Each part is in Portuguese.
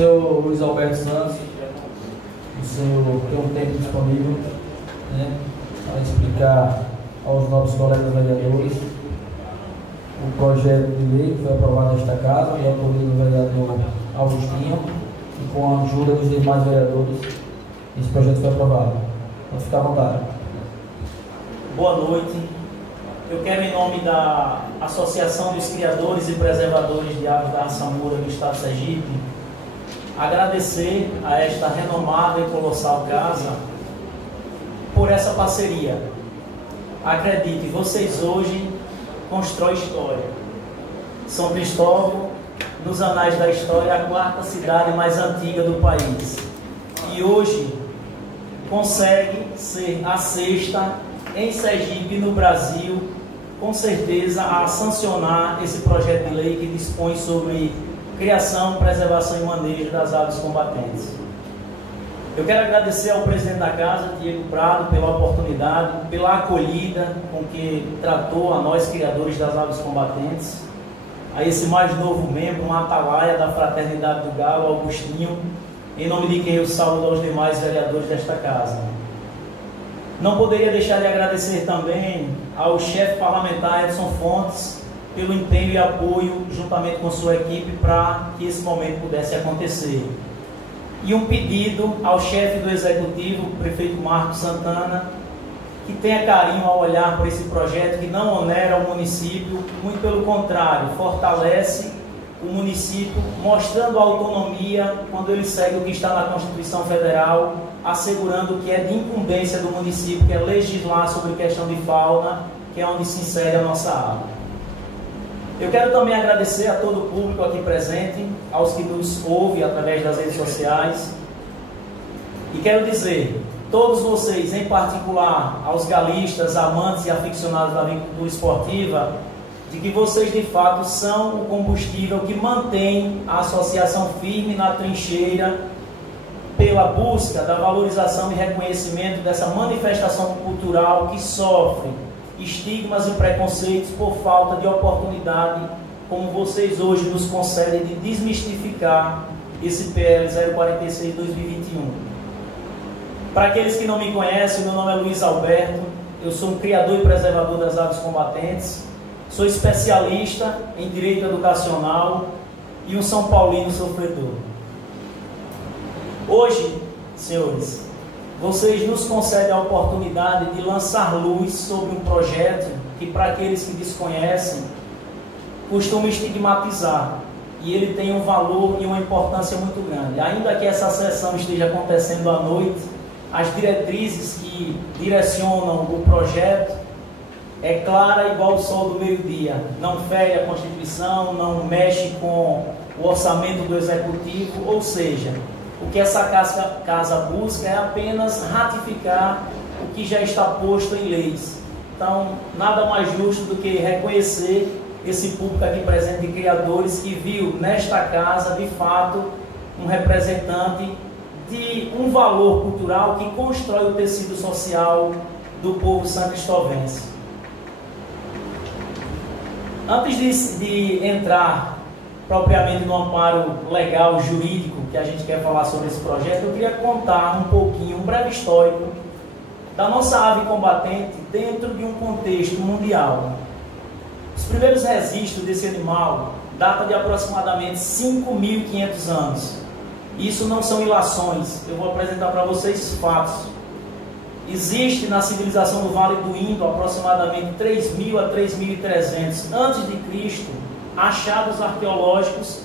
senhor Luiz Alberto Santos, o senhor tem um tempo disponível, né, para explicar aos nossos colegas vereadores o projeto de lei que foi aprovado nesta casa, de autoria do vereador Augustinho, e com a ajuda dos demais vereadores, esse projeto foi aprovado. Pode ficar à vontade. Boa noite. Eu quero, em nome da Associação dos Criadores e Preservadores de Aves da Raça Moura do Estado de Sergipe, agradecer a esta renomada e colossal casa por essa parceria. Acredite, vocês hoje constroem história. São Cristóvão, nos anais da história, é a quarta cidade mais antiga do país. E hoje consegue ser a sexta em Sergipe, no Brasil, com certeza, a sancionar esse projeto de lei que dispõe sobre criação, preservação e manejo das aves combatentes. Eu quero agradecer ao presidente da casa, Diego Prado, pela oportunidade, pela acolhida com que tratou a nós, criadores das aves combatentes, a esse mais novo membro, um atalaia da Fraternidade do Galo, Augustinho, em nome de quem eu saúdo aos demais vereadores desta casa. Não poderia deixar de agradecer também ao chefe parlamentar Edson Fontes pelo empenho e apoio, juntamente com sua equipe, para que esse momento pudesse acontecer. E um pedido ao chefe do Executivo, o prefeito Marcos Santana, que tenha carinho ao olhar para esse projeto, que não onera o município, muito pelo contrário, fortalece o município, mostrando a autonomia quando ele segue o que está na Constituição Federal, assegurando que é de incumbência do município, que é legislar sobre questão de fauna, que é onde se insere a nossa ave. Eu quero também agradecer a todo o público aqui presente, aos que nos ouvem através das redes sociais, e quero dizer, todos vocês, em particular aos galistas, amantes e aficionados da agricultura esportiva, de que vocês de fato são o combustível que mantém a associação firme na trincheira pela busca da valorização e reconhecimento dessa manifestação cultural que sofre estigmas e preconceitos por falta de oportunidade, como vocês hoje nos concedem de desmistificar esse PL 046/2021. Para aqueles que não me conhecem, meu nome é Luiz Alberto, eu sou um criador e preservador das aves combatentes, sou especialista em direito educacional e um São Paulino sofredor. Hoje, senhores, vocês nos concedem a oportunidade de lançar luz sobre um projeto que, para aqueles que desconhecem, costuma estigmatizar, e ele tem um valor e uma importância muito grande. Ainda que essa sessão esteja acontecendo à noite, as diretrizes que direcionam o projeto é clara igual o sol do meio-dia, não fere a Constituição, não mexe com o orçamento do Executivo, ou seja, o que essa casa busca é apenas ratificar o que já está posto em leis. Então, nada mais justo do que reconhecer esse público aqui presente de criadores que viu nesta casa, de fato, um representante de um valor cultural que constrói o tecido social do povo sancristovense. Antes de entrar propriamente no amparo legal, jurídico, que a gente quer falar sobre esse projeto, eu queria contar um pouquinho, um breve histórico da nossa ave combatente dentro de um contexto mundial. Os primeiros registros desse animal datam de aproximadamente 5.500 anos. Isso não são ilações, eu vou apresentar para vocês fatos. Existe na civilização do Vale do Indo aproximadamente 3.000 a 3.300 antes de Cristo achados arqueológicos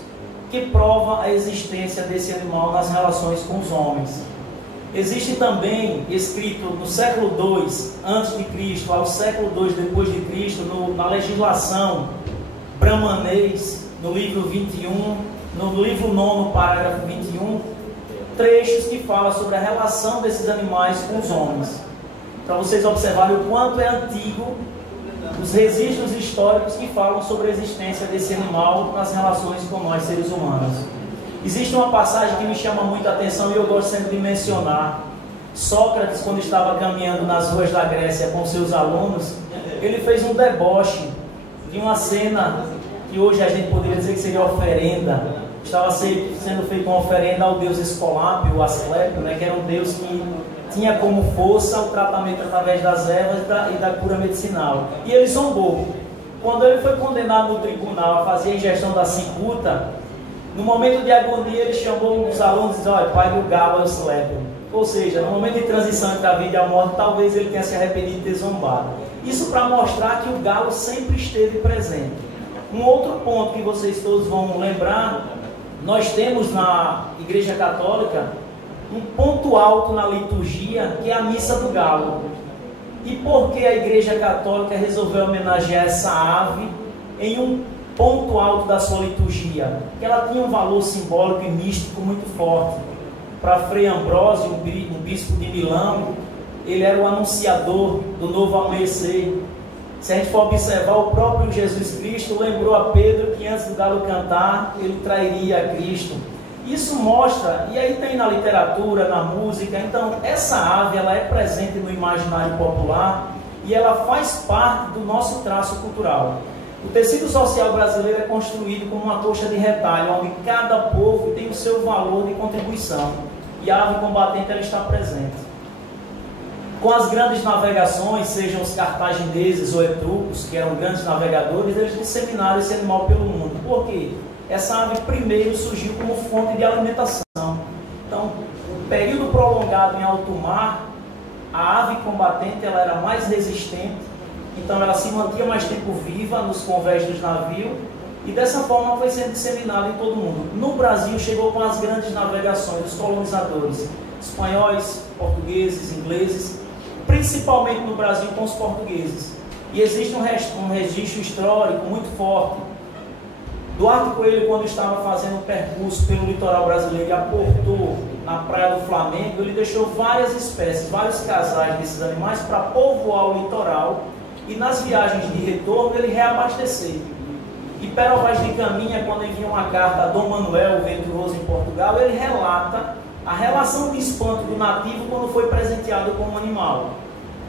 que provam a existência desse animal nas relações com os homens. Existe também escrito no século II antes de Cristo ao século II depois de Cristo na legislação brahmanês, no livro 21, no livro 9, parágrafo 21, trechos que falam sobre a relação desses animais com os homens, para vocês observarem o quanto é antigo os registros históricos que falam sobre a existência desse animal nas relações com nós seres humanos. Existe uma passagem que me chama muito a atenção e eu gosto sempre de mencionar. Sócrates, quando estava caminhando nas ruas da Grécia com seus alunos, ele fez um deboche de uma cena que hoje a gente poderia dizer que seria oferenda, estava sendo feita uma oferenda ao deus Esculápio, o Asclépio, né, que era um deus que tinha como força o tratamento através das ervas e da cura medicinal. E ele zombou. Quando ele foi condenado no tribunal a fazer a ingestão da cicuta, no momento de agonia ele chamou um dos alunos e disse: olha, pague o galo ao Asclépio. Ou seja, no momento de transição entre a vida e a morte, talvez ele tenha se arrependido de ter zombado. Isso para mostrar que o galo sempre esteve presente. Um outro ponto que vocês todos vão lembrar, nós temos na Igreja Católica um ponto alto na liturgia, que é a Missa do Galo. E por que a Igreja Católica resolveu homenagear essa ave em um ponto alto da sua liturgia? Porque ela tinha um valor simbólico e místico muito forte. Para Frei Ambrósio, um bispo de Milão, ele era o anunciador do novo amanhecer. Se a gente for observar, o próprio Jesus Cristo lembrou a Pedro que antes do galo cantar, ele trairia a Cristo. Isso mostra, e aí tem na literatura, na música, então essa ave ela é presente no imaginário popular e ela faz parte do nosso traço cultural. O tecido social brasileiro é construído como uma coxa de retalho, onde cada povo tem o seu valor de contribuição. E a ave combatente ela está presente. Com as grandes navegações, sejam os cartagineses ou etruscos, que eram grandes navegadores, eles disseminaram esse animal pelo mundo. Por quê? Essa ave primeiro surgiu como fonte de alimentação. Então, um período prolongado em alto mar, a ave combatente ela era mais resistente, então ela se mantinha mais tempo viva nos convés dos navios, e dessa forma foi sendo disseminada em todo o mundo. No Brasil chegou com as grandes navegações, os colonizadores, espanhóis, portugueses, ingleses, principalmente no Brasil com os portugueses. E existe um registro histórico muito forte. Duarte Coelho, quando estava fazendo um percurso pelo litoral brasileiro e aportou na Praia do Flamengo, ele deixou várias espécies, vários casais desses animais para povoar o litoral e nas viagens de retorno ele reabastecer. E Pero Vaz de Caminha, quando envia uma carta a Dom Manuel Venturoso em Portugal, ele relata a relação de espanto do nativo quando foi presenteado com um animal.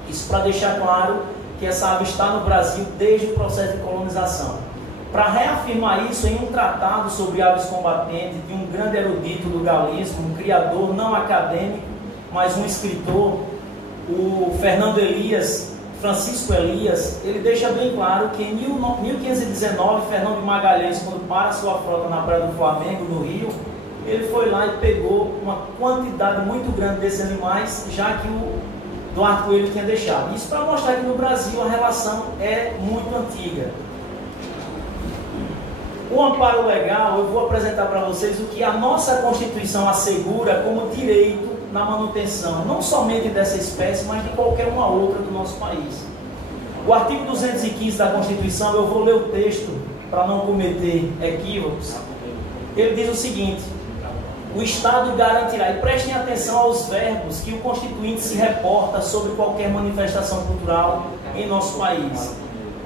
Isso para deixar claro que essa ave está no Brasil desde o processo de colonização. Para reafirmar isso, em um tratado sobre aves combatentes de um grande erudito do galismo, um criador não acadêmico, mas um escritor, o Francisco Elias, ele deixa bem claro que em 1519, Fernão de Magalhães, quando para sua frota na Praia do Flamengo, no Rio, ele foi lá e pegou uma quantidade muito grande desses animais, já que o Duarte Coelho tinha deixado. Isso para mostrar que no Brasil a relação é muito antiga. O amparo legal, eu vou apresentar para vocês o que a nossa Constituição assegura como direito na manutenção, não somente dessa espécie, mas de qualquer uma outra do nosso país. O artigo 215 da Constituição, eu vou ler o texto para não cometer equívocos. Ele diz o seguinte: o Estado garantirá, e prestem atenção aos verbos que o Constituinte se reporta sobre qualquer manifestação cultural em nosso país.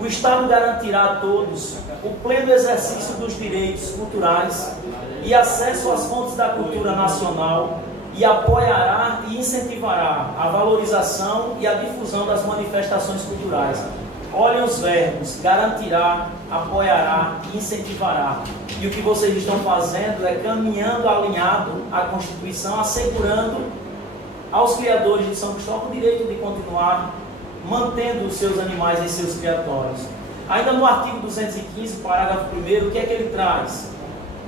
O Estado garantirá a todos o pleno exercício dos direitos culturais e acesso às fontes da cultura nacional e apoiará e incentivará a valorização e a difusão das manifestações culturais. Olhem os verbos: garantirá, apoiará e incentivará. E o que vocês estão fazendo é caminhando alinhado à Constituição, assegurando aos criadores de São Cristóvão o direito de continuar mantendo os seus animais em seus criatórios. Ainda no artigo 215, parágrafo 1º, o que é que ele traz?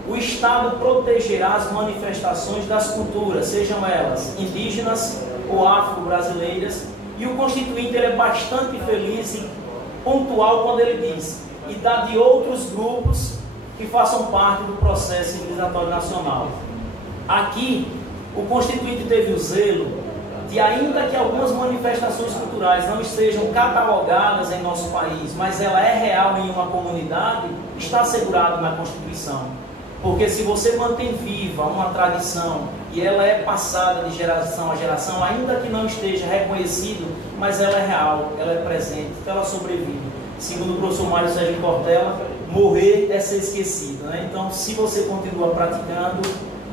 O Estado protegerá as manifestações das culturas, sejam elas indígenas ou afro-brasileiras, e o Constituinte ele é bastante feliz e pontual quando ele diz: e dá de outros grupos que façam parte do processo civilizatório nacional. Aqui, o Constituinte teve o zelo de, ainda que algumas manifestações culturais não estejam catalogadas em nosso país, mas ela é real em uma comunidade, está assegurado na Constituição. Porque se você mantém viva uma tradição e ela é passada de geração a geração, ainda que não esteja reconhecido, mas ela é real, ela é presente, então ela sobrevive. Segundo o professor Mário Sérgio Cortella, morrer é ser esquecido, né? Então, se você continua praticando,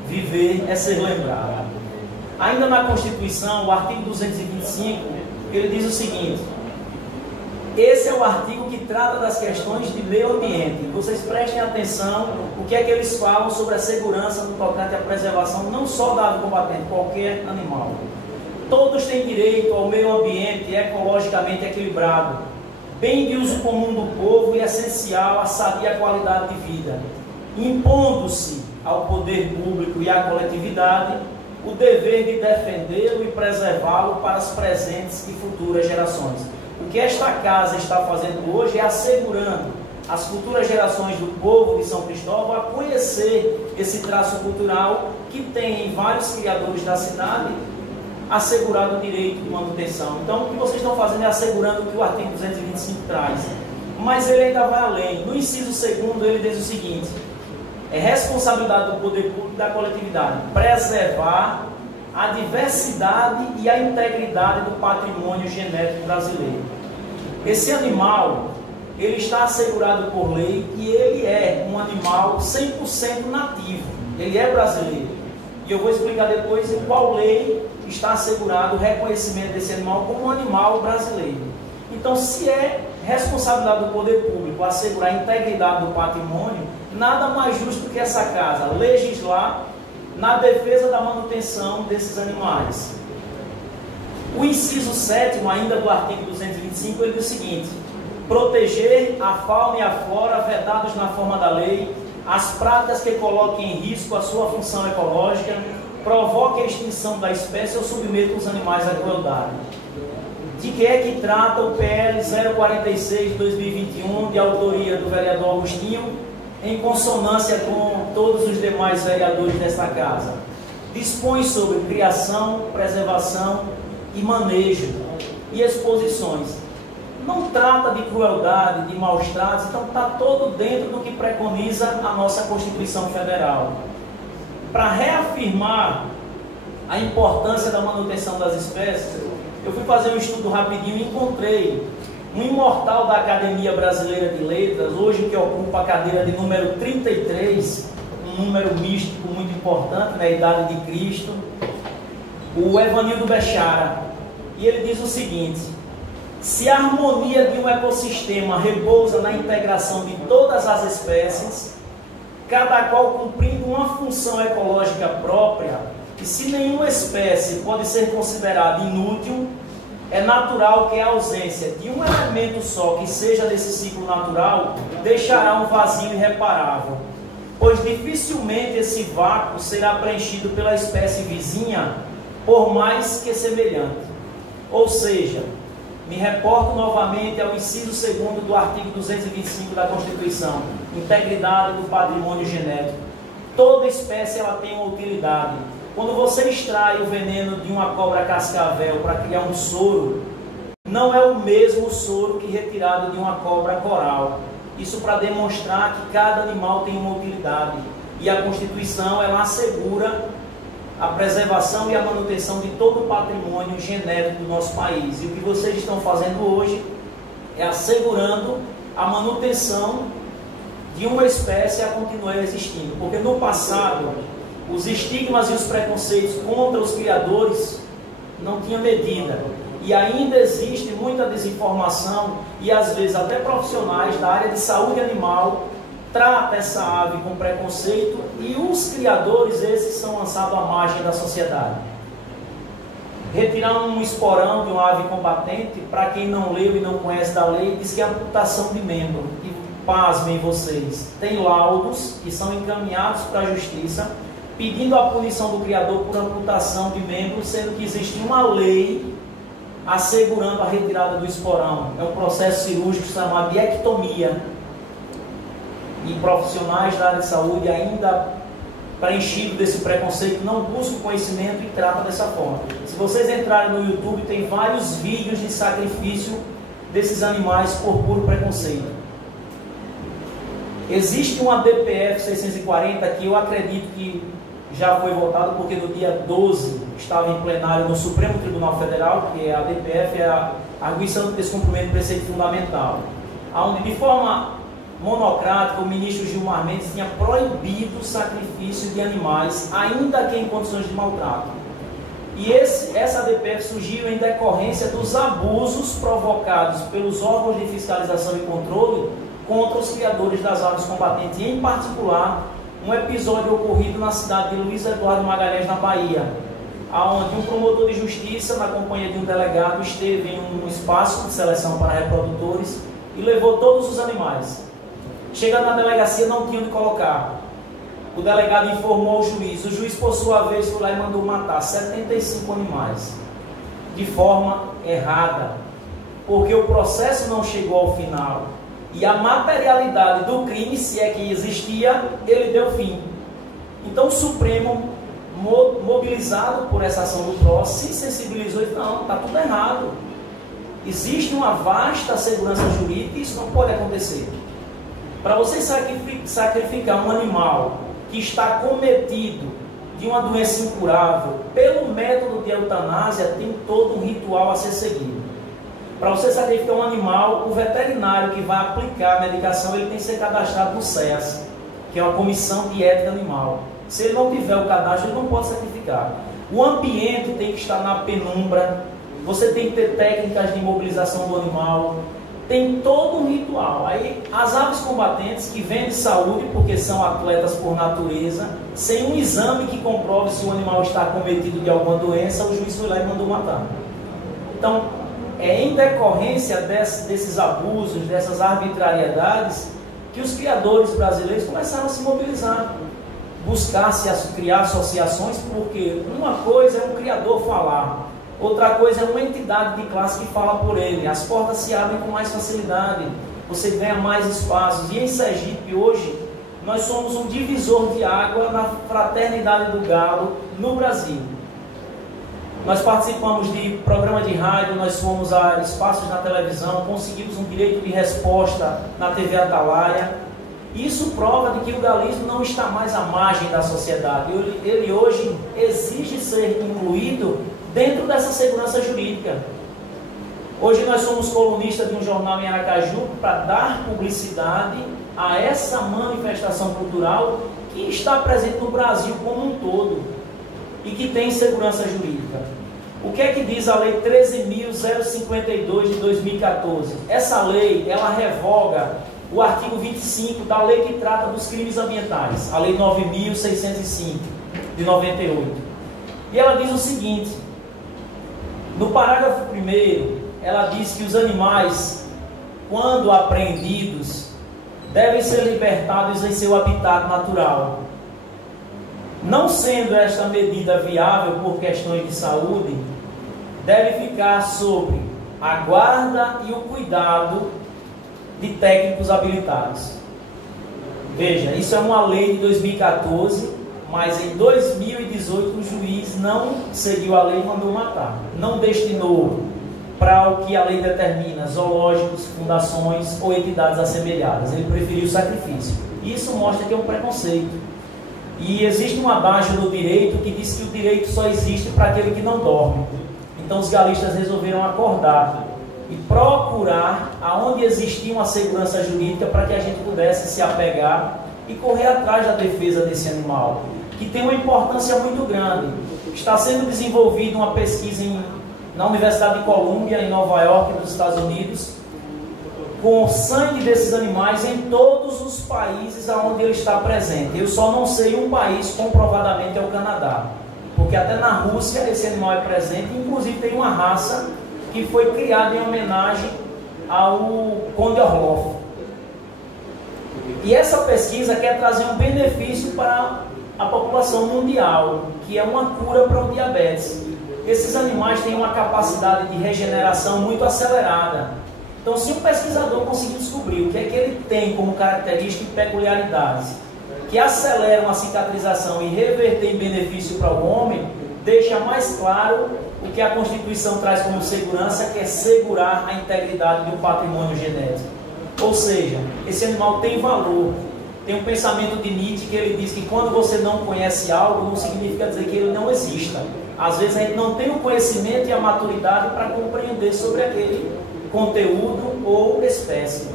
viver é ser lembrado. Ainda na Constituição, o artigo 225, ele diz o seguinte: Esse é o artigo que trata das questões de meio ambiente. Vocês prestem atenção o que é que eles falam sobre a segurança no tocante à preservação, não só da ave combatente, qualquer animal. Todos têm direito ao meio ambiente ecologicamente equilibrado, bem de uso comum do povo e essencial à sadia qualidade de vida, impondo-se ao poder público e à coletividade o dever de defendê-lo e preservá-lo para as presentes e futuras gerações. O que esta casa está fazendo hoje é assegurando as futuras gerações do povo de São Cristóvão a conhecer esse traço cultural que tem em vários criadores da cidade assegurado o direito de manutenção. Então, o que vocês estão fazendo é assegurando o que o artigo 225 traz. Mas ele ainda vai além. No inciso 2º, ele diz o seguinte: é responsabilidade do poder público e da coletividade preservar a diversidade e a integridade do patrimônio genético brasileiro. Esse animal, ele está assegurado por lei que ele é um animal 100% nativo, ele é brasileiro. E eu vou explicar depois em qual lei está assegurado o reconhecimento desse animal como um animal brasileiro. Então, se é responsabilidade do poder público assegurar a integridade do patrimônio, nada mais justo que essa casa legislar na defesa da manutenção desses animais. O inciso 7º, ainda do artigo 225, ele diz o seguinte: proteger a fauna e a flora vedados na forma da lei, as práticas que coloquem em risco a sua função ecológica, provoquem a extinção da espécie ou submetam os animais à crueldade. De que é que trata o PL 046 de 2021, de autoria do vereador Agostinho, em consonância com todos os demais vereadores desta casa? Dispõe sobre criação, preservação e manejo e exposições. Não trata de crueldade, de maus tratos, então está todo dentro do que preconiza a nossa Constituição Federal. Para reafirmar a importância da manutenção das espécies, eu fui fazer um estudo rapidinho e encontrei um imortal da Academia Brasileira de Letras, hoje que ocupa a cadeira de número 33, um número místico muito importante na idade de Cristo, o Evanildo Bechara. E ele diz o seguinte: se a harmonia de um ecossistema repousa na integração de todas as espécies, cada qual cumprindo uma função ecológica própria, e se nenhuma espécie pode ser considerada inútil, é natural que a ausência de um elemento só que seja desse ciclo natural deixará um vazio irreparável, pois dificilmente esse vácuo será preenchido pela espécie vizinha, por mais que semelhante. Ou seja, me reporto novamente ao inciso 2º do artigo 225 da Constituição, integridade do patrimônio genético. Toda espécie ela tem uma utilidade. Quando você extrai o veneno de uma cobra cascavel para criar um soro, não é o mesmo soro que retirado de uma cobra coral. Isso para demonstrar que cada animal tem uma utilidade. E a Constituição ela assegura a preservação e a manutenção de todo o patrimônio genético do nosso país. E o que vocês estão fazendo hoje é assegurando a manutenção de uma espécie a continuar existindo. Porque no passado, os estigmas e os preconceitos contra os criadores não tinham medida. E ainda existe muita desinformação e às vezes até profissionais da área de saúde animal trata essa ave com preconceito e os criadores, esses, são lançados à margem da sociedade. Retirar um esporão de uma ave combatente, para quem não leu e não conhece da lei, diz que é amputação de membro. E pasmem vocês, tem laudos que são encaminhados para a justiça pedindo a punição do criador por amputação de membro, sendo que existe uma lei assegurando a retirada do esporão. É um processo cirúrgico chamado de ectomia. E profissionais da área de saúde, ainda preenchidos desse preconceito, não buscam conhecimento e tratam dessa forma. Se vocês entrarem no YouTube, tem vários vídeos de sacrifício desses animais por puro preconceito. Existe uma DPF 640 que eu acredito que já foi votado, porque no dia 12 estava em plenário no Supremo Tribunal Federal, que a DPF é a arguição do descumprimento do preceito fundamental, onde de forma monocrática o ministro Gilmar Mendes tinha proibido o sacrifício de animais, ainda que em condições de maltrato. E essa ADPF surgiu em decorrência dos abusos provocados pelos órgãos de fiscalização e controle contra os criadores das aves combatentes, e em particular um episódio ocorrido na cidade de Luiz Eduardo Magalhães, na Bahia, onde um promotor de justiça, na companhia de um delegado, esteve em um espaço de seleção para reprodutores e levou todos os animais. Chegando na delegacia, não tinha onde colocar. O delegado informou ao juiz. O juiz, por sua vez, foi lá e mandou matar 75 animais de forma errada, porque o processo não chegou ao final e a materialidade do crime, se é que existia, ele deu fim. Então o Supremo, mobilizado por essa ação do PROS, se sensibilizou e disse: não, está tudo errado. Existe uma vasta segurança jurídica e isso não pode acontecer. Para você sacrificar um animal que está cometido de uma doença incurável, pelo método de eutanásia, tem todo um ritual a ser seguido. Para você sacrificar um animal, o veterinário que vai aplicar a medicação, ele tem que ser cadastrado no CEAS, que é uma comissão de ética animal. Se ele não tiver o cadastro, ele não pode sacrificar. O ambiente tem que estar na penumbra, você tem que ter técnicas de imobilização do animal, tem todo um ritual. Aí as aves combatentes que vêm de saúde, porque são atletas por natureza, sem um exame que comprove se o animal está cometido de alguma doença, o juiz foi lá e mandou matar. Então, é em decorrência desses abusos, dessas arbitrariedades, que os criadores brasileiros começaram a se mobilizar, buscar criar associações, porque uma coisa é um criador falar, outra coisa é uma entidade de classe que fala por ele. As portas se abrem com mais facilidade, você ganha mais espaços. E em Sergipe, hoje, nós somos um divisor de água na fraternidade do galo no Brasil. Nós participamos de programa de rádio, nós fomos a espaços na televisão, conseguimos um direito de resposta na TV Atalaia. Isso prova de que o galismo não está mais à margem da sociedade. Ele hoje exige ser incluído dentro dessa segurança jurídica. Hoje nós somos colunistas de um jornal em Aracaju para dar publicidade a essa manifestação cultural que está presente no Brasil como um todo e que tem segurança jurídica. O que é que diz a Lei 13.052 de 2014? Essa lei, ela revoga o artigo 25 da lei que trata dos crimes ambientais, a Lei 9.605 de 98. E ela diz o seguinte: no parágrafo 1º, ela diz que os animais, quando apreendidos, devem ser libertados em seu habitat natural. Não sendo esta medida viável por questões de saúde, deve ficar sob a guarda e o cuidado de técnicos habilitados. Veja, isso é uma lei de 2014, mas em 2018 o juiz não seguiu a lei e mandou matar. Não destinou para o que a lei determina, zoológicos, fundações ou entidades assemelhadas. Ele preferiu o sacrifício. Isso mostra que é um preconceito. E existe um adágio no direito que diz que o direito só existe para aquele que não dorme. Então os galistas resolveram acordar e procurar aonde existia uma segurança jurídica para que a gente pudesse se apegar e correr atrás da defesa desse animal, que tem uma importância muito grande. Está sendo desenvolvida uma pesquisa na Universidade de Colômbia, em Nova York, nos Estados Unidos, com o sangue desses animais em todos os países onde ele está presente. Eu só não sei um país comprovadamente, é o Canadá, porque até na Rússia esse animal é presente. Inclusive tem uma raça que foi criada em homenagem ao Conde Orloff. E essa pesquisa quer trazer um benefício para a população mundial, que é uma cura para o diabetes. Esses animais têm uma capacidade de regeneração muito acelerada. Então, se um pesquisador conseguir descobrir o que é que ele tem como característica e peculiaridades que aceleram a cicatrização e reverter em benefício para o homem, deixa mais claro o que a Constituição traz como segurança, que é segurar a integridade do patrimônio genético. Ou seja, esse animal tem valor. Tem um pensamento de Nietzsche que ele diz que quando você não conhece algo, não significa dizer que ele não exista. Às vezes a gente não tem o conhecimento e a maturidade para compreender sobre aquele conteúdo ou espécie.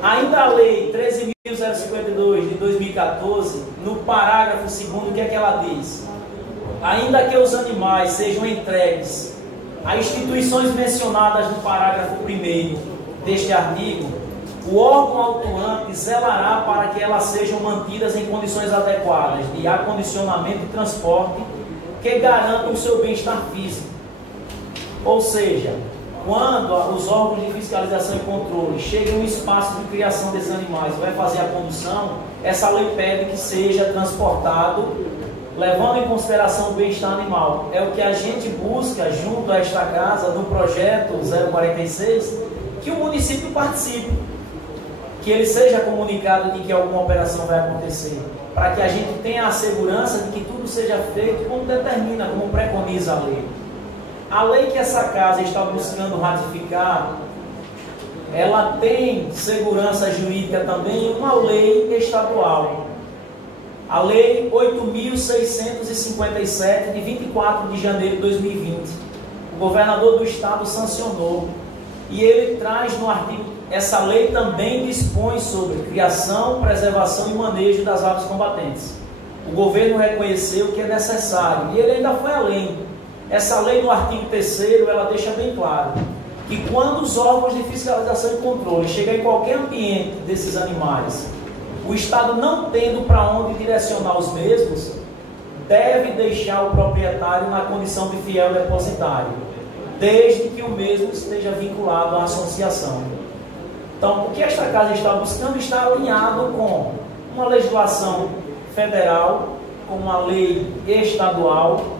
Ainda a Lei 13.052 de 2014, no parágrafo 2º, o que é que ela diz? ainda que os animais sejam entregues a instituições mencionadas no parágrafo 1º deste artigo, o órgão autuante zelará para que elas sejam mantidas em condições adequadas de acondicionamento e transporte que garantam o seu bem-estar físico. Ou seja, quando os órgãos de fiscalização e controle chegam no espaço de criação desses animais e vai fazer a condução, essa lei pede que seja transportado levando em consideração o bem-estar animal. É o que a gente busca junto a esta casa no projeto 046, que o município participe, que ele seja comunicado de que alguma operação vai acontecer, para que a gente tenha a segurança de que tudo seja feito como determina, como preconiza a lei. A lei que essa casa está buscando ratificar, ela tem segurança jurídica também, uma lei estadual. A Lei 8.657, de 24 de janeiro de 2020. O governador do estado sancionou. E ele traz no artigo, essa lei também dispõe sobre criação, preservação e manejo das aves combatentes. O governo reconheceu que é necessário, e ele ainda foi além. Essa lei, no artigo 3º, ela deixa bem claro que quando os órgãos de fiscalização e controle chegam em qualquer ambiente desses animais, o Estado não tendo para onde direcionar os mesmos, deve deixar o proprietário na condição de fiel depositário, desde que o mesmo esteja vinculado à associação. Então, o que esta casa está buscando está alinhado com uma legislação federal, com uma lei estadual,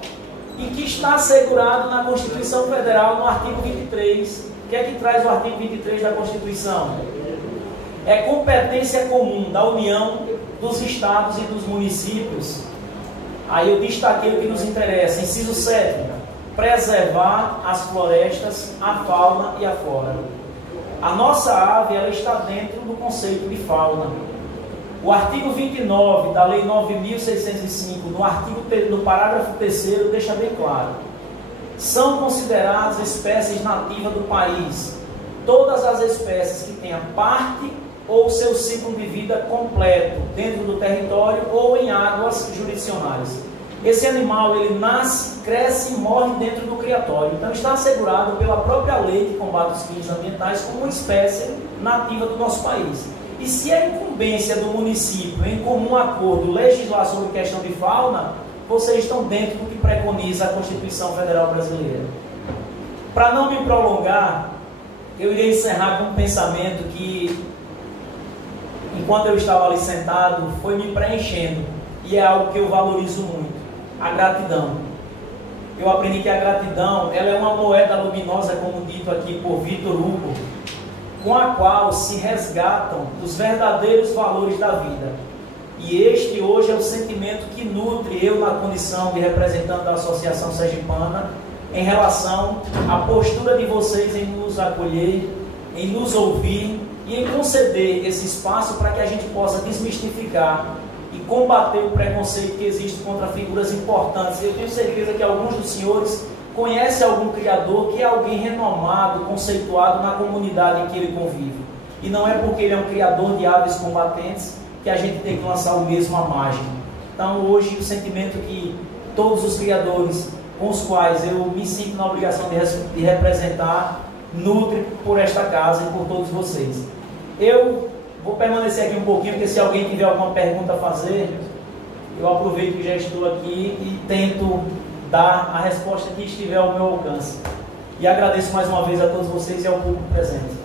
e que está assegurado na Constituição Federal, no artigo 23. O que é que traz o artigo 23 da Constituição? É competência comum da União, dos estados e dos municípios. Aí eu destaquei o que nos interessa. Inciso 7. Preservar as florestas, a fauna e a flora. A nossa ave, ela está dentro do conceito de fauna. O artigo 29 da Lei 9.605, no parágrafo 3º, deixa bem claro. São consideradas espécies nativas do país todas as espécies que tenham parte ou seu ciclo de vida completo dentro do território ou em águas jurisdicionais. Esse animal, ele nasce, cresce e morre dentro do criatório. Então está assegurado pela própria lei de combate aos crimes ambientais como uma espécie nativa do nosso país. E se a incumbência do município, em comum acordo, legislar sobre questão de fauna, vocês estão dentro do que preconiza a Constituição Federal Brasileira. Para não me prolongar, eu irei encerrar com um pensamento que, enquanto eu estava ali sentado, foi me preenchendo, e é algo que eu valorizo muito: a gratidão. Eu aprendi que a gratidão, ela é uma moeda luminosa, como dito aqui por Victor Hugo, com a qual se resgatam os verdadeiros valores da vida. E este hoje é o sentimento que nutre eu na condição de representante da Associação Sergipana, em relação à postura de vocês em nos acolher, em nos ouvir e em conceder esse espaço para que a gente possa desmistificar e combater o preconceito que existe contra figuras importantes. Eu tenho certeza que alguns dos senhores conhecem algum criador que é alguém renomado, conceituado na comunidade em que ele convive. E não é porque ele é um criador de aves combatentes que a gente tem que lançar o mesmo à margem. Então hoje o sentimento que todos os criadores com os quais eu me sinto na obrigação de representar, nutre por esta casa e por todos vocês. Eu vou permanecer aqui um pouquinho, porque se alguém tiver alguma pergunta a fazer, eu aproveito que já estou aqui e tento dar a resposta que estiver ao meu alcance. E agradeço mais uma vez a todos vocês e ao público presente.